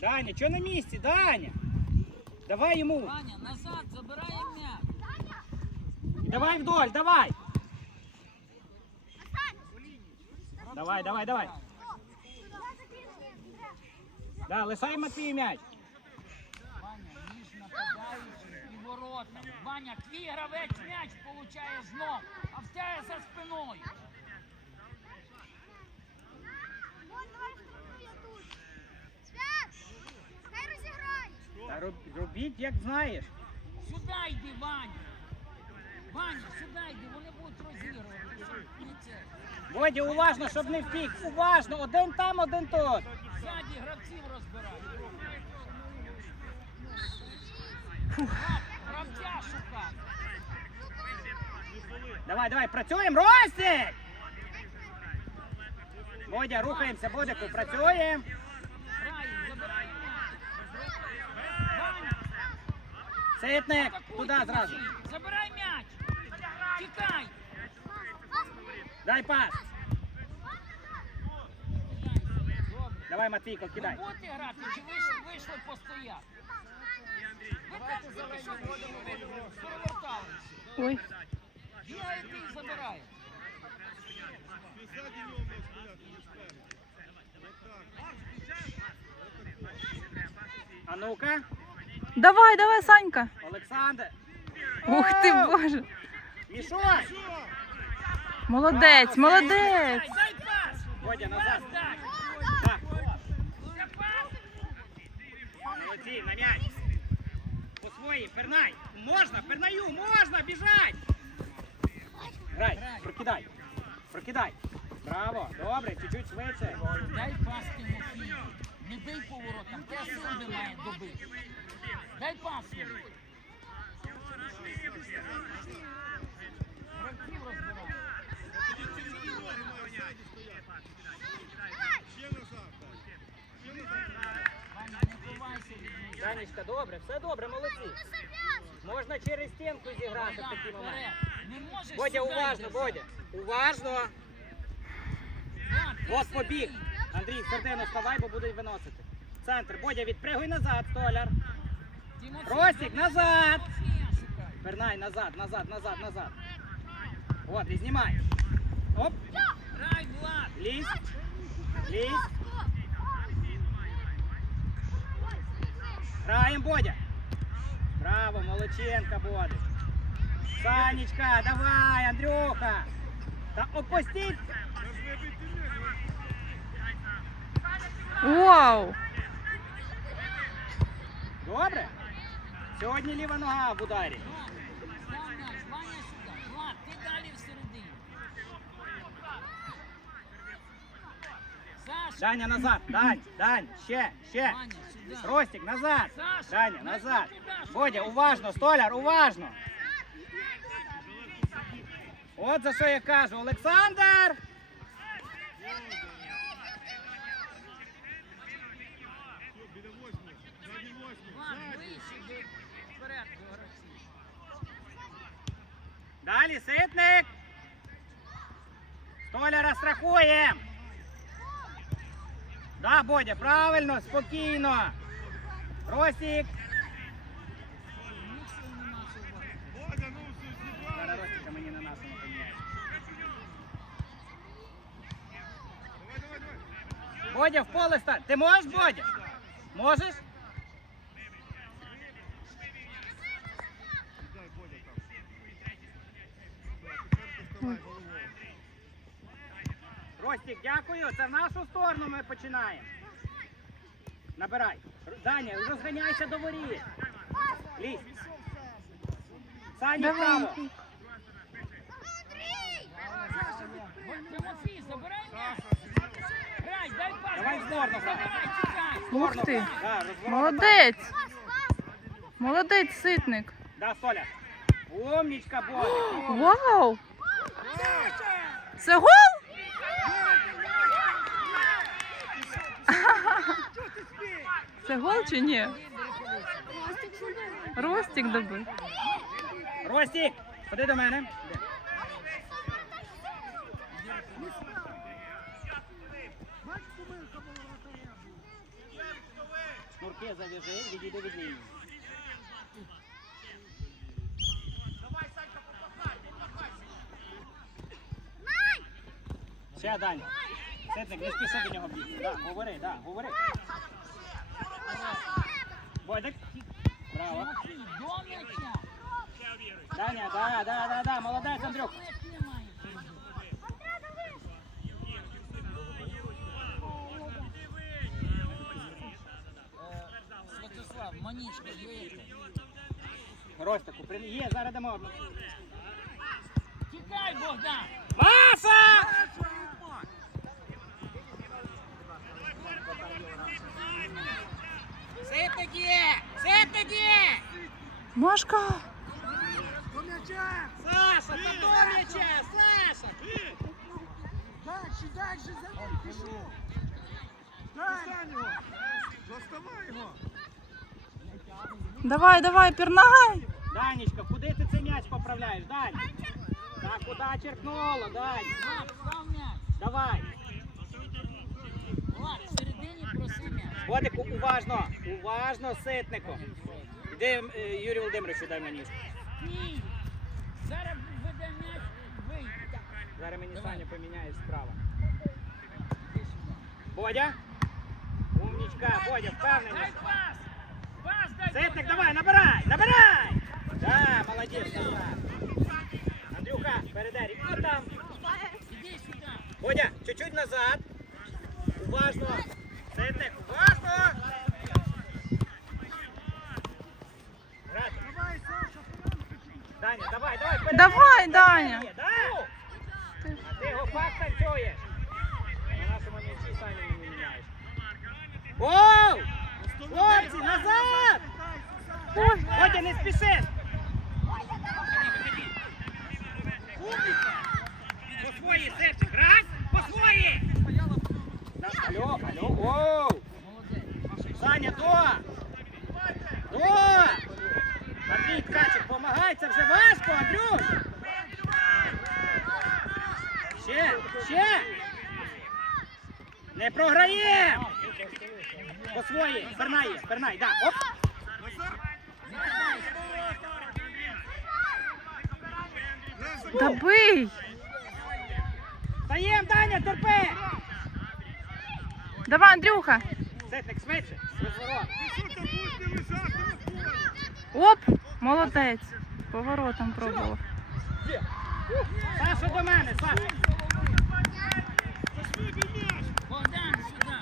Даня, що на місці, Даня? Давай йому. Ваня, назад, забираємо м'яч. Давай вдоль, давай. Давай, давай, давай. Да, лишай Матвій м'яч. Ваня, ніж нападаючий і ворота. Ваня, твій гравець м'яч получає знов, а в тебе за спиною. Та роб- робіть, як знаєш. Сюди йди, Ваня. Ваня, сюди йди, вони будуть розігрувати. Не це. Водя, уважно, щоб не втік. Уважно, один там, один тут. Ззаді гравців розбирають. Грав- Гравця шукати. Давай, давай, працюємо, Ростик! Водя, рухаємося, Бодику, працюємо. Граємо, забираємо м'яч. Ваня, Ситник, туди зразу. Забирай м'яч. Тікай. Дай пас. Давай, Матвійко, кидай. Ви будете грати чи вийшли, вийшли постояти? Переверталися. Ой. Бігаєте і забираєте. А ну-ка, Давай, давай, Санька. Олександр. Ух ти, Боже. Мішой! Молодець, молодець. Водя, назад. Так, молодці, на м'яч. По своїй, пернай. Можна, пернаю, можна, біжать. Грай, прокидай. Прокидай. Браво, добре, чуть-чуть швидше. Дай пас Тимофію. Не бий поворотом, те сил немає добити. Дай пас. Данечка, добре, все добре, молодці. Можна через стінку зіграти в такі моменти. Бодя, уважно. Бодя. Уважно. От побіг. Андрій, в середину вставай, бо будуть виносити. Центр. Бодя, відпригуй назад, столяр. Ростик, назад. Пернай, назад, назад, назад, назад. От, і знімай. Оп, лізь, лізь. Граємо, Бодя. Браво, Молодченка, Бодя. Санечка, давай, Андрюха. Та опустіть. Вау. Добре? Сьогодні ліва нога в ударі. Ти далі всередині. Саша. Даня назад, Дань, Дань, ще, ще. Ваня, сюди. Ростик, назад. Саша, Даня, назад. туди, Бодя, уважно, столяр, уважно. От за що я кажу, Олександр! Влад, ближче до вперед до гравців. Далі ситник. Страхуємо. Да, Бодя, правильно, спокійно. Говорити. Зараз Ростика мені на поміняє. Бодя, в поле стань. Ти можеш, Бодя? Можеш? Ростик, дякую. Це в нашу сторону ми починаємо. Набирай. Даня, розганяйся до воріт. Лізь. Саня, право. Тимофій, забирай м'яч. Грай, дай пас. Давай в сторону грай. Забирай, тікай. Ух ти. Да, розворот. Молодець. Молодець, ситник. Да, Соля. Умничка, Бодик. Вау. Це гол? Це гол чи ні? Ростик добив. Ростик, ходи до мене. Руки зав'яжи, відійди від лінії. Ще Даня. Ситник, не спіши до нього бігти. Да, говори, да, говори. Бодик. Браво. Тимофій, до м'яча. Даня, да, да, да, да, молодець, Андрюх. Це ти маєш робити. Е, Святослав, манічка, є. Ростику, при... є, зараз дамо. Тікай, Богдан! Маса! Ситник є! Ситник є! Машка! Саша, та до м'яча! Саша! Дальше, дальше, за ним пішов. Достань його. Доставай його. Давай, давай, пірнагай! Данечка, куди ти цей м'яч поправляєш? Дань! Так, куди черкнуло, Дань? Давай! Влад, всередині Бодику, уважно! Уважно, ситнику! Іди, е, Юрій Володимирович, дай мені. Ні! Зараз веде м'яч, вийде. Зараз мені Саня поміняє справа. Бодя? Умнічка, Бодя, дай Ситник, давай, набирай, набирай! Да, молодець. Андрюха, передай. А там. Бодя, чуть-чуть назад. Уважно. Даня, давай, давай, передай. Давай, Даня! Да? А ти його пак танцюєш. На нашому м'ячі Саню не міняєш. Хлопці, назад! Ой, Бодя, не спіши! По свої, Севчик, раз, по свої! Алло, алло, оу! Саня, до! До! Андрій Ткачик, помагай, це вже важко, Андрюш! Ще, ще! Не програєм! По свої, пернай є, пернай, да, оп! добий! Даєм, Даня, терпи! Давай, Андрюха! Сетник, швидше? Оп! Молодець! Поворотом пробував. Саша до мене, Саша. Богдан, сюди.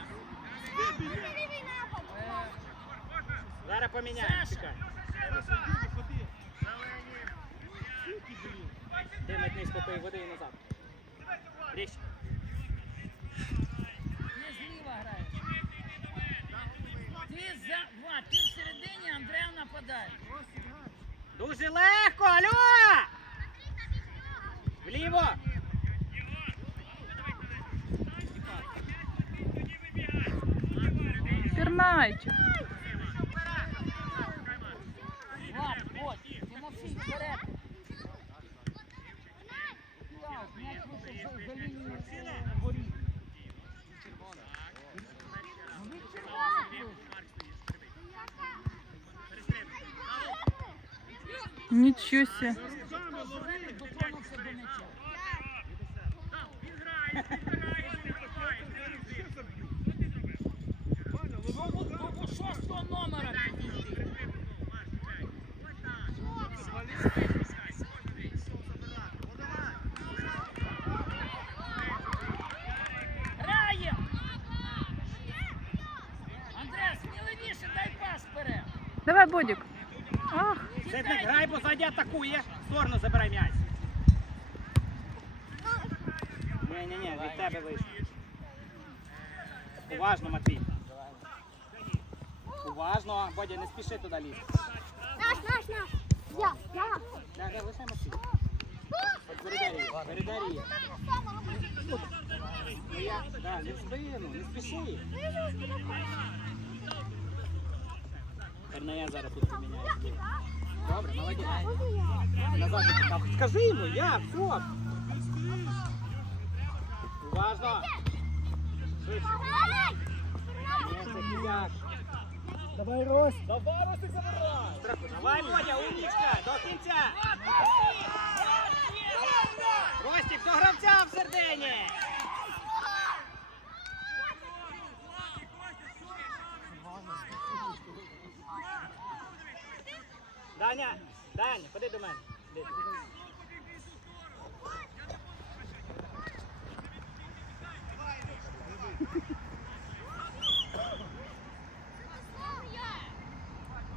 Зараз поміняємо, метнись по тої води і назад. Річ. Ти зліва граєш. Ти за... Влад, ти всередині, Андреа нападає. Дуже легко, алло! Вліво! Пірнайчик! Влад, от, Тимофій, вперед. Влад, м'яч вийшов за лінію е, воріт. Ну, від червоних вийшов. Нічого себе. Шостого номера підійти. Граєм! Андреас, сміливіше, дай пас вперед. Давай, Бодік. Ах, Сетник, грай, атакує. В сторону забирай м'яч. Ні, ні, ні, від тебе вийшло. Уважно, Матвій. Уважно, Бодя, не спіши туди лізти. Наш, наш, наш. Я, я. Да, да, лише Матвій. От передай її, передай її. Ну я, да, не в спину, не спіши. Перная зараз тут поміняє. Добре, молодець. Назад. Скажи йому, я, все. Уважно. Швидше. Ні, це кияк. Давай, Рось. Давай, Ростик, забирай. Страху. Давай, Бодя, умнічка, до кінця. Ростик, до гравця в середині. Даня, Даня, ходи до мене. Іди.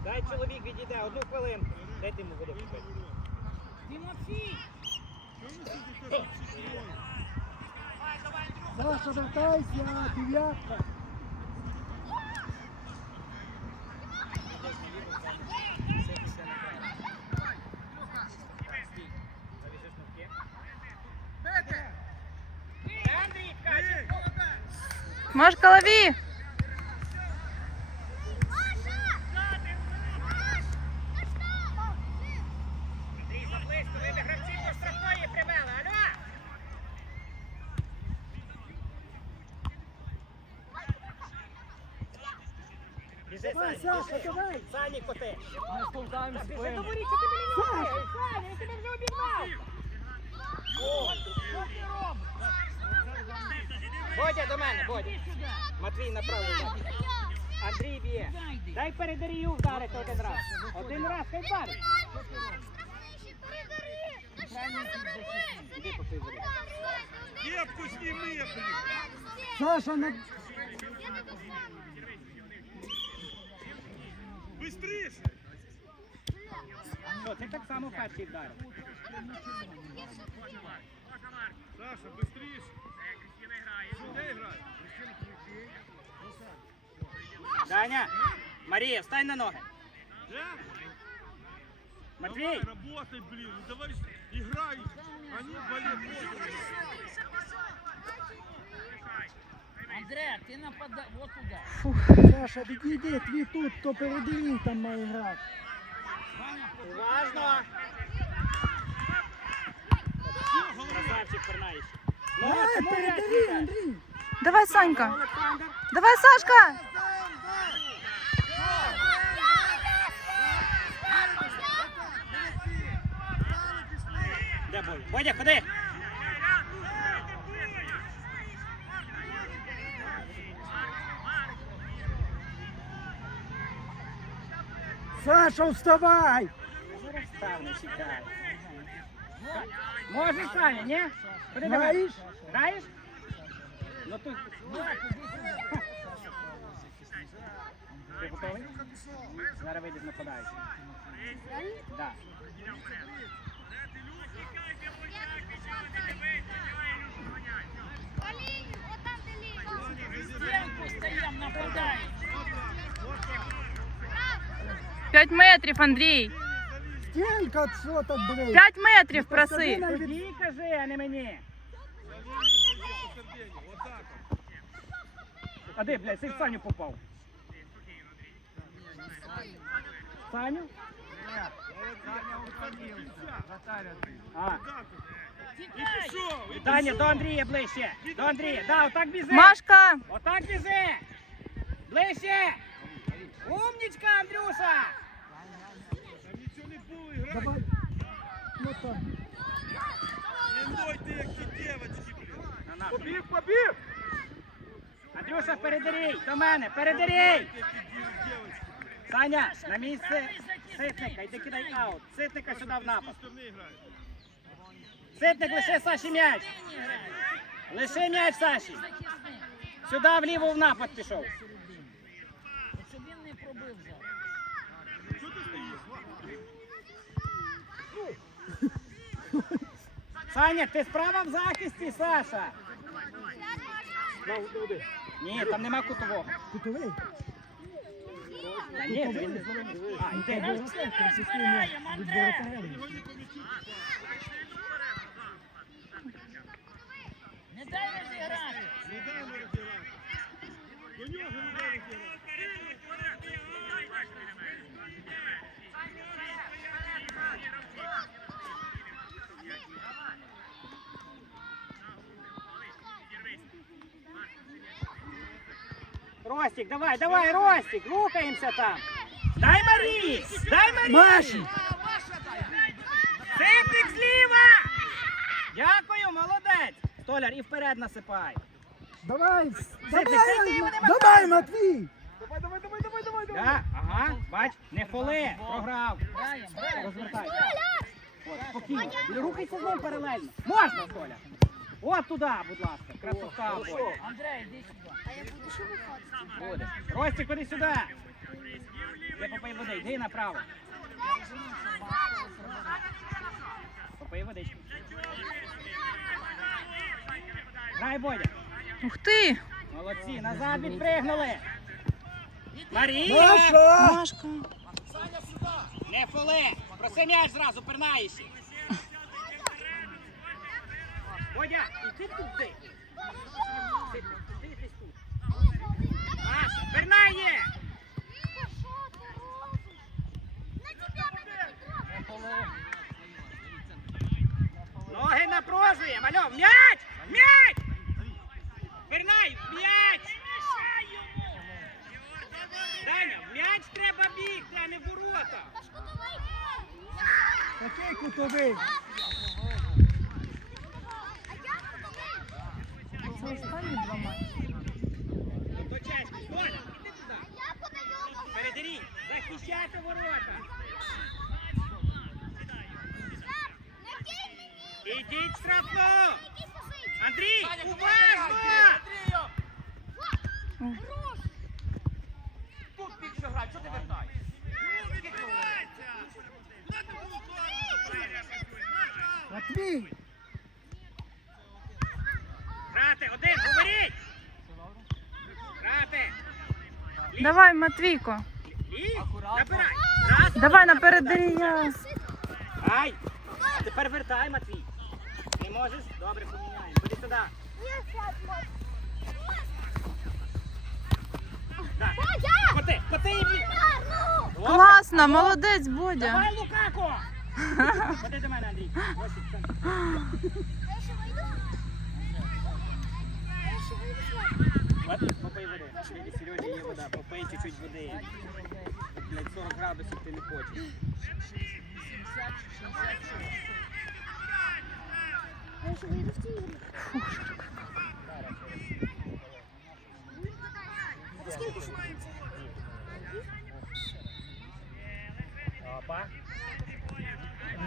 Дай чоловік відійде, одну хвилинку. Дайте йому води попити. Тимофій! Саша, вертайся, дев'ятка. Завіжеш ногти. Андрій, ткачик. Машка, лови! Андрій, заблизько, ви би гравців до штрафної привели, алло! Біжи, Давай, Саня, Саша, давай. Сані, коти. Ми стовдаємо Біжи спину. до воріт, що ти мені не? Саня, я тебе вже обігнав. Бодя до мене, Бодя. Матвій направо. Андрій б'є. Дай передарію вдарити один раз. Один раз, хай вдарить. Попий. Кепку сніми, блін. Саша, на... Быстріше. Що, ти так само перший вдарив. Саша, быстріше. Даня, Марія, встань на ноги. Да? Матвій, Давай, работай, блин. Ну давай играй. Они болеют. Андреа, ти нападай. Вот туди. Саша, відійди, твій тут, хто передивій там має грати. Уважно. Красавчик Фернаїч. Ну, Ай, чому Андрій. Давай, Санька! Давай, Сашка! Де? Бодя, ходи. Саша, вставай! Став, не чекай. Можеш, Саня, ні? Ходи до мене. Знаєш? Граєш? Ну тут. Ти готовий? Зараз вийдеш нападаючий. Да. стінку стаємо, нападай. П'ять метрів, Андрій! Стінка, що там, блядь? П'ять метрів проси! Тобі кажи, а не мені. Вот так вот. А де, блядь, ти в Саню попав? Саню? А? Даня, до Андрія ближче. До Андрія. Да, отак бізи. Машка! Отак бізи. Ближче. Умнічка, Андрюша. Там нічого не було, грай. Давай. Ну так. Не нойте, як ті дівчатки, блін. Побіг, побіг! Андрюша, передарій. До мене, передарій. Саня, на місце ситника. Йди кидай аут. Ситника сюди в напад. Ситник, лише Саші м'яч. Лише м'яч Саші. Сюди вліво в напад пішов. От Щоб він не пробив зараз. Що ти стоїш? Саня, ти справа в захисті, Саша. Ні, там нема кутового. Кутовий. Та ні, він не А, йде. Дай розіграти. Не дай розіграти. До нього не дай розіграти. Ростик, давай, давай, Ростик, рухаємося там. Дай Марі! Дай Марі! Маші! Сипник зліва! Дякую, молодець! Столяр, і вперед насипай. Давай! Давай, давай, Матвій! Давай, давай, давай, давай, давай, давай. Да, ага, бач, не фоли, програв. Розвертай. От, спокійно. Рухайся з ним паралельно. Можна, Столя. От туди, будь ласка. Красота. Андрей, іди сюди. А я буду ще виходити. Ростик, ходи сюди. Я попий води, йди направо. Попий водички. Грай, Бодя. Ух ти! Молодці, назад відпригнули. Марія! Машка. Не фоли! Проси м'яч зразу, пернаєшся. Бодя, іди туди. Ти, ти десь тут. Маша, пернає! Ноги напружуємо, алло, м'яч! М'яч! Пернай, м'яч! Даня, в м'яч треба бігти, а не в ворота. Такий кутовий! Це останні два матчі. До честі, Доля, іди туди. Передеріть, захищайте ворота. В. Андрій, уважно! Тут більше грай, що ти вертаєш? Матвій! Грати, один, говоріть! Грати! Давай, Матвійко. Лізь, набирай. Раз, Давай на. Ай! Тепер вертай, Матвій. Можеш? Добре, поміняємо. Ходи сюди. Так. Коти, коти і бій. Добре. Класно, молодець, Бодя. Давай, Лукако! Ходи до мене, Андрій. Ось і все. От, попий води. Дяді Сережі є вода. Попий чуть-чуть води. Блядь, 40 градусів ти не хочеш. Опа.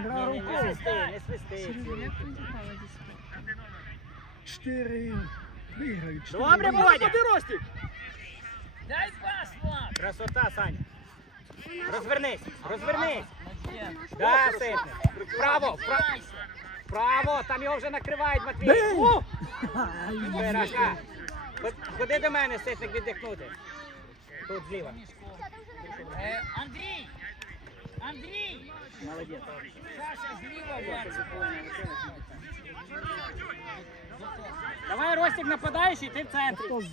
Гра Ні, ні, не свисти, не свисти. Чотири. Виграють. чотири Добре. Бодя. Ростик. Дай пас, Влад. Красота, Саня. Розвернись, розвернись. Да, сильно. Вправо, вправо, Вправо, там його вже накривають, Матвій. У! Ходи до мене, ситник віддихнути. Тут зліва. Е, Андрій! Андрій! Молодець. Саша зліва. Давай, Ростик, нападаєш і ти в центрі.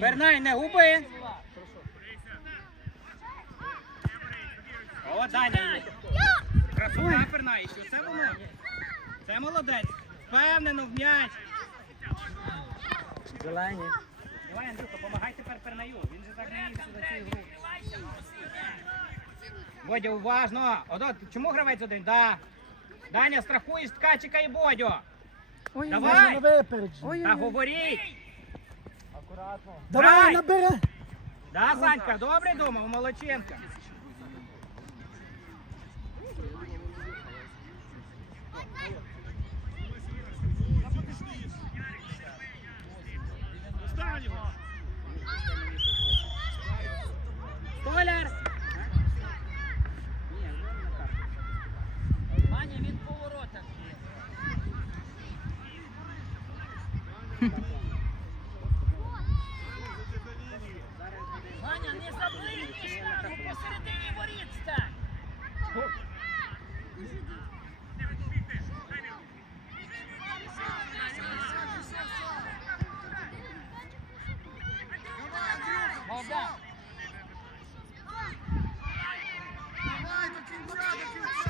Бернай, не губи. О, Даня. Красота пернаєш, це воно. Це молодець. Впевнено в м'яч. Зелені. Давай, Андрюха, помагай тепер пернаю. Він же так не за цю гру. Бодя, уважно. Одо, чому гравець один? Да. Даня, страхуєш ткачика і Бодю. Ой, Давай. Можна на випередження. ой, Та говоріть. Давай, Грай! набери! Да, Санька, добре думав, Молодченка. Столяр. Ні, ну, на карту. Ваня, він по воротах. Ваня, не заближиш ногу посередині воріт стань. Богдан, Та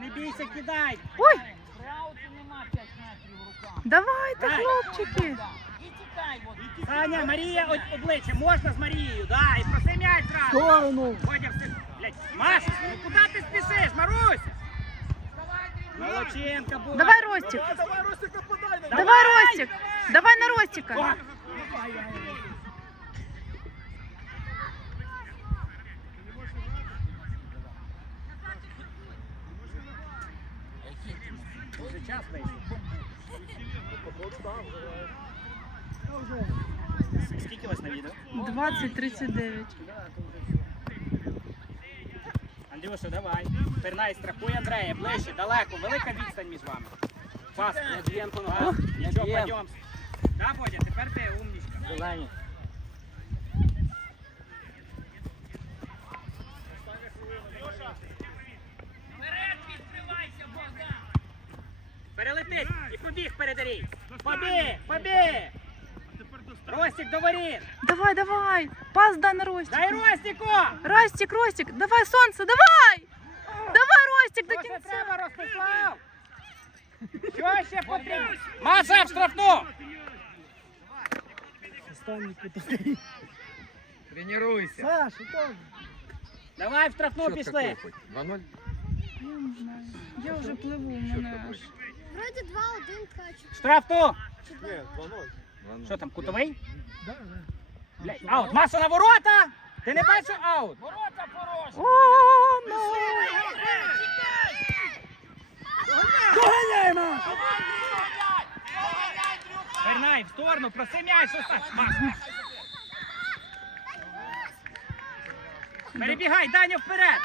не бійся, кидай. Ой, При ауті нема 5 метрів в руках. давайте, Дай. хлопчики. Да. І тікай, от. Саня, Марія, о- обличчя, можна з Марією, да, і проси м'яч В зразу. сторону. Водя, все, блядь, Маш, ну куди ти спішиш, Маруся? Молодченка була. Давай, Ростик. Давай, давай, Ростик, подай! Давай, Ростик. Давай на Ростика. О, час вийшов. Скільки вас на відео? 20-39. Андрюша, давай. Пернай, страхуй Андрея, ближче, далеко, велика відстань між вами. Пас, Ядвієнко, нога. Нічого, пойдем. Да, Бодя, тепер ти умнічка. Зелені. Вперед відкривайся, Богдан. Перелетить і побіг передарій. Побіг, побіг. Ростик до воріт. Давай, давай. Пас дай на Ростик. Дай Ростику. Ростик, Ростик, давай, сонце, давай! Давай, Ростик, до Що ще кінця. треба, Ростислав? Що ще потрібно? Маша, в штрафну. Тренируйся. Саша, так. Давай в штрафну пішли. 2-0? Я не знаю. Я вже пливу, у мене аж. Вроді 2-1 ткачу. Штрафну. Ні, 2-0. 2-0. Що там, кутовий? Да, да. Блядь, аут. Маша на ворота. Ти не бачиш аут? Ворота порожні. О, ну. Доганяй, Маш! Пернай, в сторону, проси м'яч, що став. Маша. Перебігай, Даня, вперед.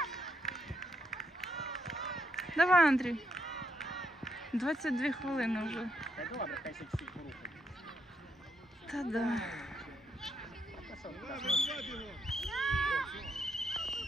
Давай, Андрій. 22 хвилини вже. Та добре, Та да.